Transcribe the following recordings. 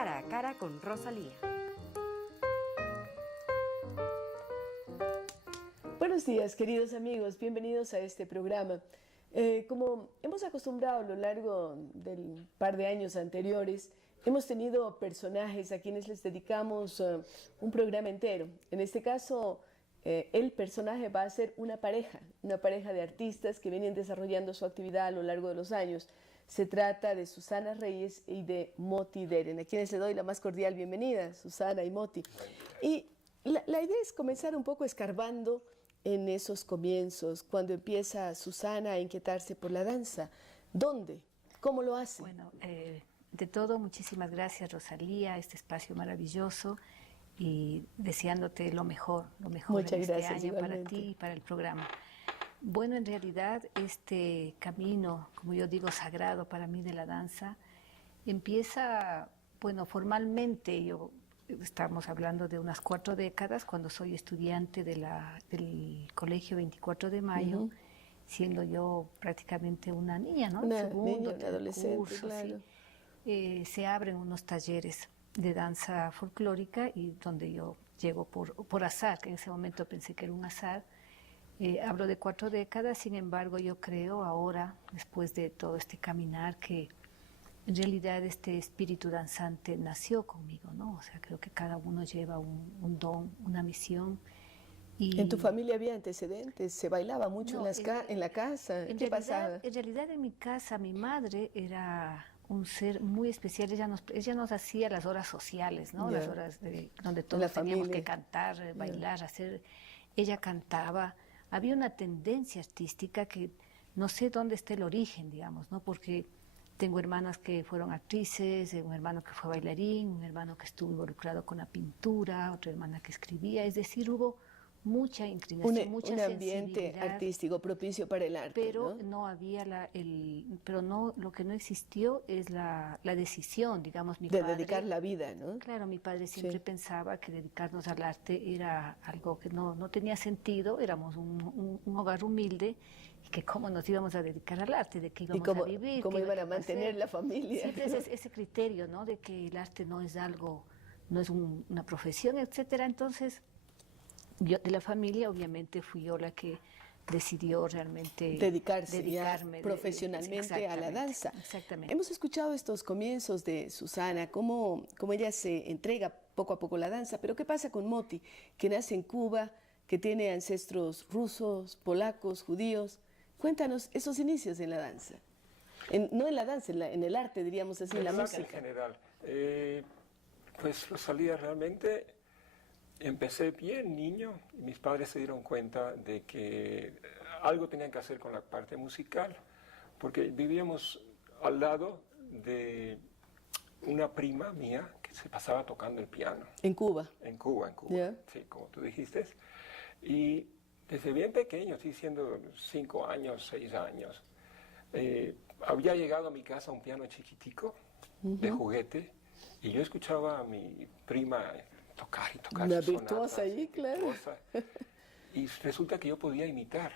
Cara a cara con Rosalía. Buenos días, queridos amigos, bienvenidos a este programa. Como hemos acostumbrado a lo largo del par de años anteriores, hemos tenido personajes a quienes les dedicamos un programa entero. En este caso, el personaje va a ser una pareja de artistas que vienen desarrollando su actividad a lo largo de los años. Se trata de Susana Reyes y de Moti Deren, a quienes le doy la más cordial bienvenida, Susana y Moti. Y la idea es comenzar un poco escarbando en esos comienzos, cuando empieza Susana a inquietarse por la danza. ¿Dónde? ¿Cómo lo hace? Bueno, de todo, muchísimas gracias, Rosalía, este espacio maravilloso, y deseándote lo mejor Muchas en este gracias, año igualmente. para ti y para el programa. Bueno, en realidad este camino, como yo digo, sagrado para mí de la danza, empieza, bueno, formalmente estamos hablando de unas 4 décadas, cuando soy estudiante del Colegio 24 de Mayo, siendo yo prácticamente una niña, ¿no? Una niña, una adolescente, curso, claro. sí. Se abren unos talleres de danza folclórica y donde yo llego por azar, que en ese momento pensé que era un azar. Hablo de 4 décadas, sin embargo yo creo ahora, después de todo este caminar, que en realidad este espíritu danzante nació conmigo, ¿no? O sea, creo que cada uno lleva un don, una misión. Y ¿En tu familia había antecedentes? ¿Se bailaba mucho no, en la casa? ¿Qué pasaba? En realidad en mi casa mi madre era un ser muy especial. Ella nos hacía las horas sociales, ¿no? Ya. Las horas donde La todos teníamos familia. que cantar, bailar, hacer. Ella cantaba. Había una tendencia artística que no sé dónde está el origen, digamos, ¿no? Porque tengo hermanas que fueron actrices, un hermano que fue bailarín, un hermano que estuvo involucrado con la pintura, otra hermana que escribía. Es decir, hubo mucha inclinación, mucha Un ambiente sensibilidad, artístico propicio para el arte, pero ¿no? no había lo que no existió es la decisión, digamos, mi De padre. dedicar la vida, ¿no? Claro, mi padre siempre Sí. pensaba que dedicarnos al arte era algo que no tenía sentido, éramos un hogar humilde, y que cómo nos íbamos a dedicar al arte, de qué íbamos a vivir, cómo qué iban a iba mantener hacer. la familia. Siempre es ese criterio, ¿no? De que el arte no es algo, no es una profesión, etcétera. Entonces, yo de la familia, obviamente, fui yo la que decidió realmente dedicarme profesionalmente a la danza. Exactamente. Hemos escuchado estos comienzos de Susana, cómo ella se entrega poco a poco a la danza, pero ¿qué pasa con Moti, que nace en Cuba, que tiene ancestros rusos, polacos, judíos? Cuéntanos esos inicios en la danza. No en la danza, en el arte, diríamos así, en la música. En general. Pues Rosalía, realmente empecé bien niño y mis padres se dieron cuenta de que algo tenían que hacer con la parte musical, porque vivíamos al lado de una prima mía que se pasaba tocando el piano. En Cuba. En Cuba, Yeah. sí, como tú dijiste. Y desde bien pequeño, estoy diciendo 5 años, 6 años, había llegado a mi casa un piano chiquitico de juguete y yo escuchaba a mi prima tocar y tocar. Una sus virtuosa sonatas, ahí, claro. virtuosa. Y resulta que yo podía imitar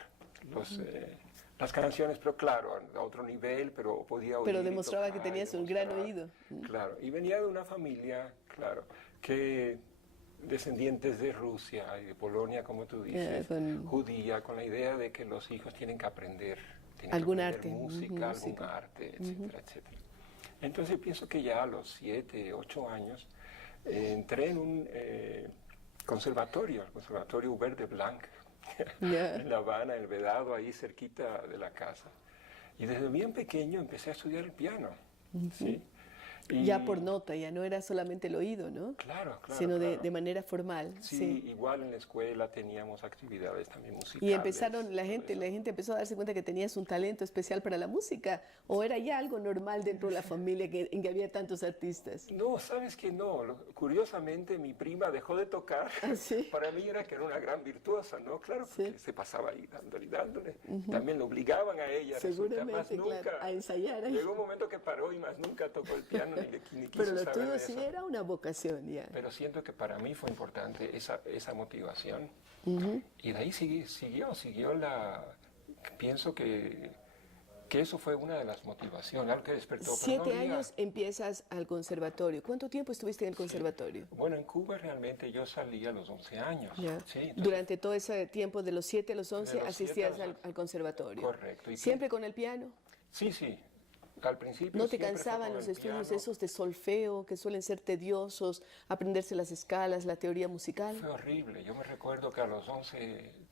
las canciones, pero claro, a otro nivel, pero podía oír. Pero y demostraba tocar, que tenías un gran oído. Claro, y venía de una familia, claro, que descendientes de Rusia y de Polonia, como tú dices, judía, con la idea de que los hijos tienen que aprender, algún arte, música, algún arte, etcétera, etcétera. Entonces pienso que ya a los 7, 8 años entré en un conservatorio, el Conservatorio Hubert de Blanc, en La Habana, el Vedado, ahí cerquita de la casa. Y desde bien pequeño empecé a estudiar el piano. ¿sí? Y ya por nota, ya no era solamente el oído, ¿no? Claro, claro. Sino claro. de manera formal. Sí, igual en la escuela teníamos actividades también musicales. Y empezaron, la gente empezó a darse cuenta que tenías un talento especial para la música, o era ya algo normal dentro de la familia en que había tantos artistas. No, sabes que no. Curiosamente, mi prima dejó de tocar. ¿Ah, sí? Para mí era que era una gran virtuosa, ¿no? Claro, porque Sí. se pasaba ahí dándole y dándole. También lo obligaban a ella. Seguramente, más nunca. claro, a ensayar ahí. Llegó un momento que paró y más nunca tocó el piano ni quiso Pero lo saber tuyo de sí eso. era una vocación ya. Pero siento que para mí fue importante esa motivación. Y de ahí siguió pienso que que eso fue una de las motivaciones, algo que despertó. Pero 7 no había- años empiezas al conservatorio. ¿Cuánto tiempo estuviste en el conservatorio? Bueno, en Cuba realmente yo salí a los 11 años. Ya. Sí, entonces- Durante todo ese tiempo, de los 7 a los 11, los 7 asistías a los- al conservatorio. Correcto. ¿Y ¿Siempre con el piano? Sí, sí. Al principio ¿No te siempre fue cansaban con los el estudios piano. esos de solfeo que suelen ser tediosos, aprenderse las escalas, la teoría musical? Fue horrible. Yo me recuerdo que a los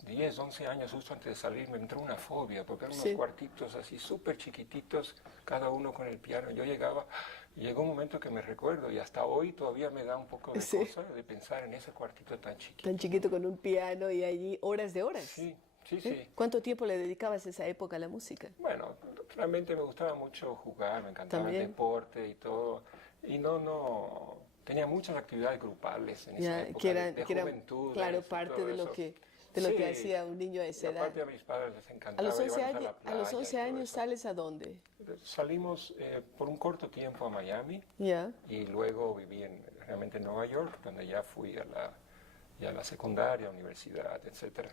10, 11 años, justo antes de salir, me entró una fobia, porque eran unos Sí. cuartitos así súper chiquititos, cada uno con el piano. Yo llegaba, y llegó un momento que me recuerdo, y hasta hoy todavía me da un poco de Sí. cosa de pensar en ese cuartito tan chiquito. Tan chiquito con un piano y allí horas de horas. Sí, sí, sí. ¿Cuánto tiempo le dedicabas a esa época a la música? Bueno, realmente me gustaba mucho jugar, me encantaba También. el deporte y todo. Y no, tenía muchas actividades grupales en esa Ya, época, que eran, de que eran, juventud. claro, parte de lo que Sí. hacía un niño a esa Y edad. aparte a mis padres les A encantaba los 11 llevarnos años, la a los playa y 11 todo años eso. ¿sales a dónde? Salimos por un corto tiempo a Miami Ya. y luego viví realmente en Nueva York, donde ya fui ya a la secundaria, universidad, etc.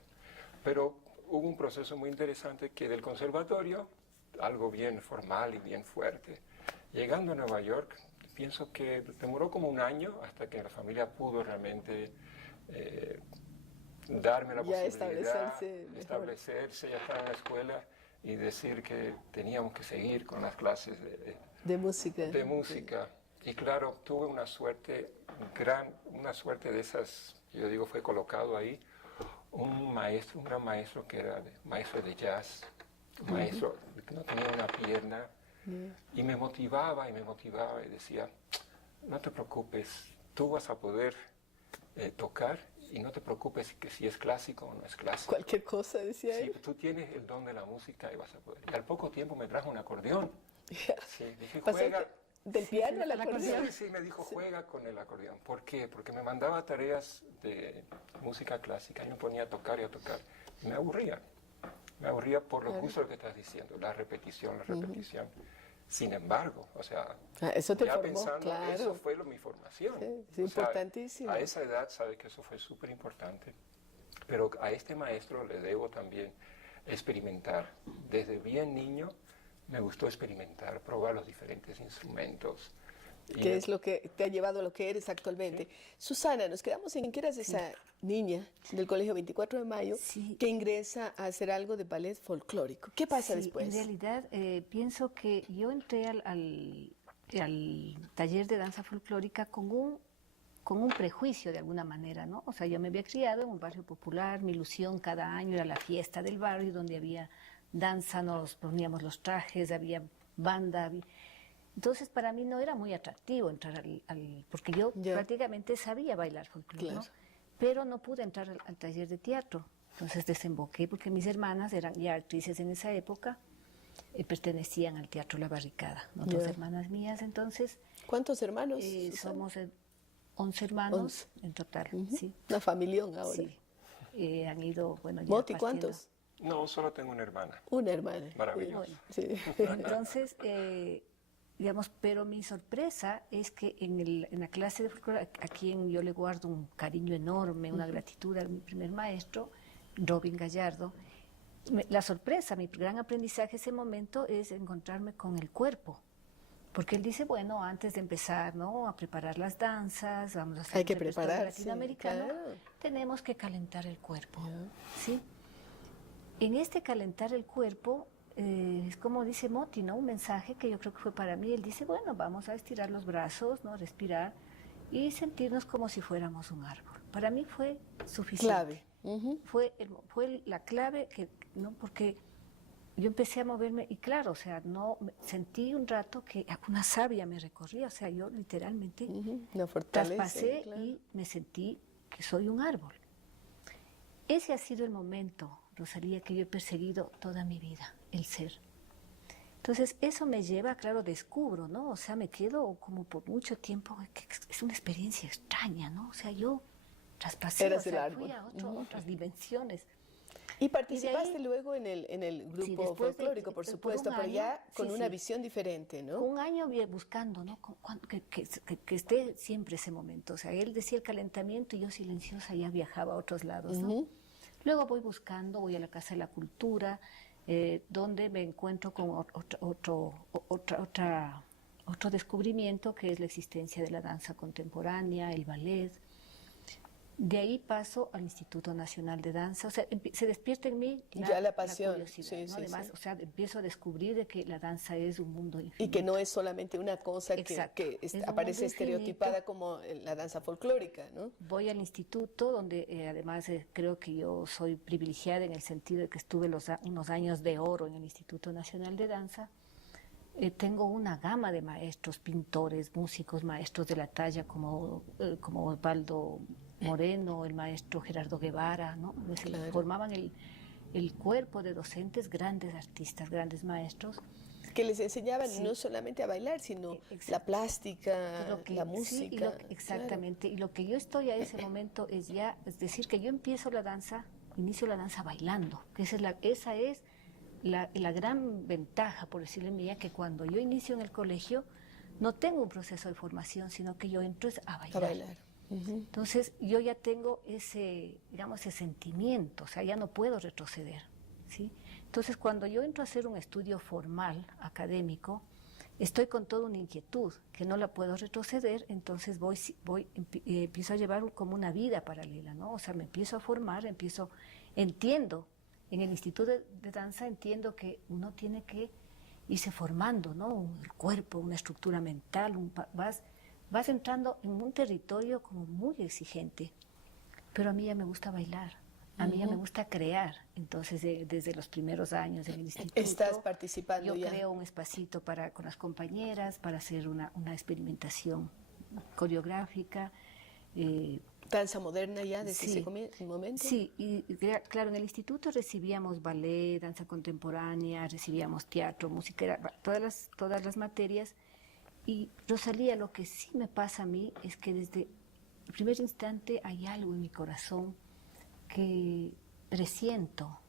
Pero hubo un proceso muy interesante que del conservatorio, algo bien formal y bien fuerte. Llegando a Nueva York, pienso que demoró como un año hasta que la familia pudo realmente darme la Ya posibilidad establecerse mejor. establecerse, ya estar en la escuela y decir que teníamos que seguir con las clases De música. de música. Y claro, tuve una suerte una suerte de esas, yo digo, fue colocado ahí un gran maestro que era maestro de jazz, un maestro que no tenía una pierna, y me motivaba y decía, no te preocupes, tú vas a poder tocar y no te preocupes que si es clásico o no es clásico. Cualquier cosa, decía Sí, él. tú tienes el don de la música y vas a poder. Y al poco tiempo me trajo un acordeón. Sí, dije, Pasó juega. del piano al acordeón. Sí, sí, me dijo, juega con el acordeón. ¿Por qué? Porque me mandaba tareas de música clásica y me ponía a tocar y a tocar. Y me aburría. Me aburría por lo justo lo que estás diciendo, la repetición, la repetición. Sin embargo, o sea, Eso te ya formó, pensando, claro. eso fue mi formación. Sí, es O sea, importantísimo. a esa edad, sabe que eso fue súper importante. Pero a este maestro le debo también experimentar. Desde bien niño me gustó experimentar, probar los diferentes instrumentos. Y ¿Qué es lo que te ha llevado a lo que eres actualmente? Susana, nos quedamos en que eras esa niña del Colegio 24 de Mayo Sí. que ingresa a hacer algo de ballet folclórico. ¿Qué pasa Sí, después? En realidad, pienso que yo entré al taller de danza folclórica con un prejuicio de alguna manera, ¿no? O sea, yo me había criado en un barrio popular, mi ilusión cada año era la fiesta del barrio donde había danza, nos poníamos los trajes, había banda. Entonces, para mí no era muy atractivo entrar porque yo Ya. prácticamente sabía bailar folclore, ¿no? Claro. Pero no pude entrar al taller de teatro. Entonces desemboqué porque mis hermanas eran ya actrices en esa época, pertenecían al Teatro La Barricada, ¿no? Dos Ya. hermanas mías. Entonces, ¿Cuántos hermanos? Susana? somos 11 hermanos 11. en total, sí. Una familión ahora. Sí. Han ido, bueno, ya Moti, partiendo. ¿cuántos? no, solo tengo una hermana. Una hermana. Maravilloso. Sí. Entonces, digamos, pero mi sorpresa es que en la clase de folclore, a quien yo le guardo un cariño enorme, una gratitud a mi primer maestro, Robin Gallardo, la sorpresa, mi gran aprendizaje ese momento es encontrarme con el cuerpo. Porque él dice, bueno, antes de empezar, ¿no?, a preparar las danzas, vamos a hacer Hay que un repertorio prepararse, latinoamericano, claro. tenemos que calentar el cuerpo, ¿sí? En este calentar el cuerpo, es como dice Moti, ¿no?, un mensaje que yo creo que fue para mí. Él dice, bueno, vamos a estirar los brazos, ¿no?, respirar y sentirnos como si fuéramos un árbol. Para mí fue suficiente. Clave. Ujú. Fue la clave, ¿no?, porque yo empecé a moverme y claro, o sea, sentí un rato que una savia me recorría, o sea, yo literalmente Una fortaleza. traspasé claro. y me sentí que soy un árbol. Ese ha sido el momento, Rosalía, que yo he perseguido toda mi vida, el ser. Entonces, eso me lleva, claro, descubro, ¿no? O sea, me quedo como por mucho tiempo, que es una experiencia extraña, ¿no? O sea, yo traspasé, Eras o sea, el fui árbol. a otras dimensiones. Y participaste ahí- luego en el grupo Sí, después de- folclórico, por por supuesto, un pero ya año, con sí, una sí. visión diferente, ¿no? Un año buscando, ¿no?, que esté siempre ese momento. O sea, él decía el calentamiento y yo silenciosa ya viajaba a otros lados, ¿no? Luego voy buscando, voy a la Casa de la Cultura, donde me encuentro con otro descubrimiento, que es la existencia de la danza contemporánea, el ballet. De ahí paso al Instituto Nacional de Danza, o sea, se despierta en mí la pasión, curiosidad, sí, ¿no? sí, Además, sí. o sea, empiezo a descubrir de que la danza es un mundo infinito. Y que no es solamente una cosa que aparece estereotipada como la danza folclórica, ¿no? Voy al instituto, donde además creo que yo soy privilegiada en el sentido de que estuve unos años de oro en el Instituto Nacional de Danza. Tengo una gama de maestros, pintores, músicos, maestros de la talla como Osvaldo Moreno, el maestro Gerardo Guevara, ¿no? Claro. Formaban el cuerpo de docentes, grandes artistas, grandes maestros. Que les enseñaban no solamente a bailar, sino la plástica, la música. Sí, exactamente. Claro. Y lo que yo estoy a ese momento es decir, que yo inicio la danza bailando, que esa es la gran ventaja, por decirlo mía, que cuando yo inicio en el colegio no tengo un proceso de formación, sino que yo entro a bailar. A bailar. Entonces yo ya tengo ese sentimiento, o sea, ya no puedo retroceder, ¿sí? Entonces cuando yo entro a hacer un estudio formal, académico, estoy con toda una inquietud que no la puedo retroceder, entonces empiezo a llevar como una vida paralela, ¿no? O sea, me empiezo a formar, entiendo. En el Instituto de Danza entiendo que uno tiene que irse formando, ¿no? El cuerpo, una estructura mental, vas entrando en un territorio como muy exigente. Pero a mí ya me gusta bailar, a mí ya me gusta crear. Entonces, desde los primeros años en el instituto, estás participando yo ya. creo un espacito con las compañeras para hacer una experimentación coreográfica. Danza moderna ya desde ese momento. Sí, y claro, en el instituto recibíamos ballet, danza contemporánea, recibíamos teatro, música, todas las materias. Y Rosalía, lo que sí me pasa a mí es que desde el primer instante hay algo en mi corazón que presiento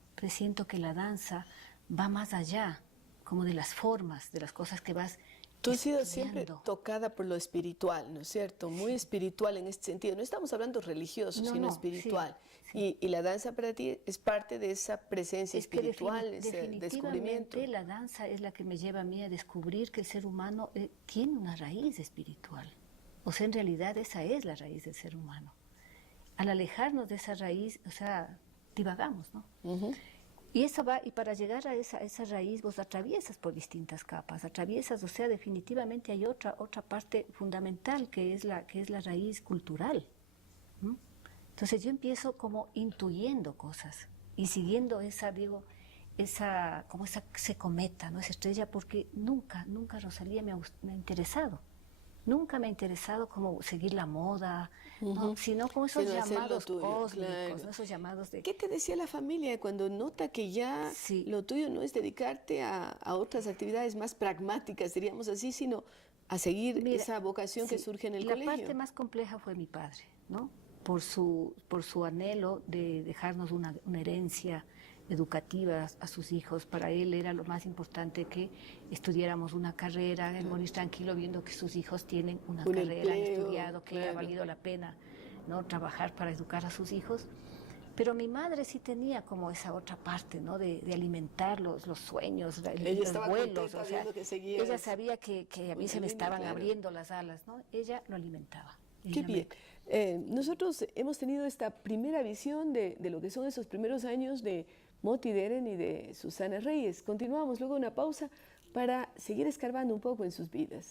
que la danza va más allá, como de las formas, de las cosas que vas Tú has sido siempre tocada por lo espiritual, ¿no es cierto? Muy espiritual en este sentido. No estamos hablando religioso, sino espiritual. Sí. Y la danza para ti es parte de esa presencia espiritual, ese descubrimiento. La danza es la que me lleva a mí a descubrir que el ser humano tiene una raíz espiritual. O sea, en realidad esa es la raíz del ser humano. Al alejarnos de esa raíz, o sea, divagamos, ¿no? Y eso y para llegar a esa raíz vos atraviesas por distintas capas, o sea, definitivamente hay otra parte fundamental que es la raíz cultural. Entonces yo empiezo como intuyendo cosas y siguiendo ese cometa, ¿no? Esa estrella, porque nunca Rosalía me ha interesado. Nunca me ha interesado como seguir la moda, ¿no? Sino como esos llamados cósmicos, claro. ¿No? Esos llamados de... ¿Qué te decía la familia cuando nota que ya lo tuyo no es dedicarte a otras actividades más pragmáticas, diríamos así, sino a seguir esa vocación que surge en el colegio? La parte más compleja fue mi padre, ¿no? Por su anhelo de dejarnos una herencia educativa a sus hijos. Para él era lo más importante que estudiáramos una carrera, el morir tranquilo viendo que sus hijos tienen una carrera, han estudiado, que ha valido la pena, ¿no? Trabajar para educar a sus hijos. Pero mi madre sí tenía como esa otra parte, ¿no? De alimentar los sueños, los vuelos. O sea, ella sabía que a mí se me estaban abriendo las alas, ¿no? Ella lo alimentaba. Qué bien. Nosotros hemos tenido esta primera visión de lo que son esos primeros años de Moti Deren y de Susana Reyes. Continuamos luego una pausa para seguir escarbando un poco en sus vidas.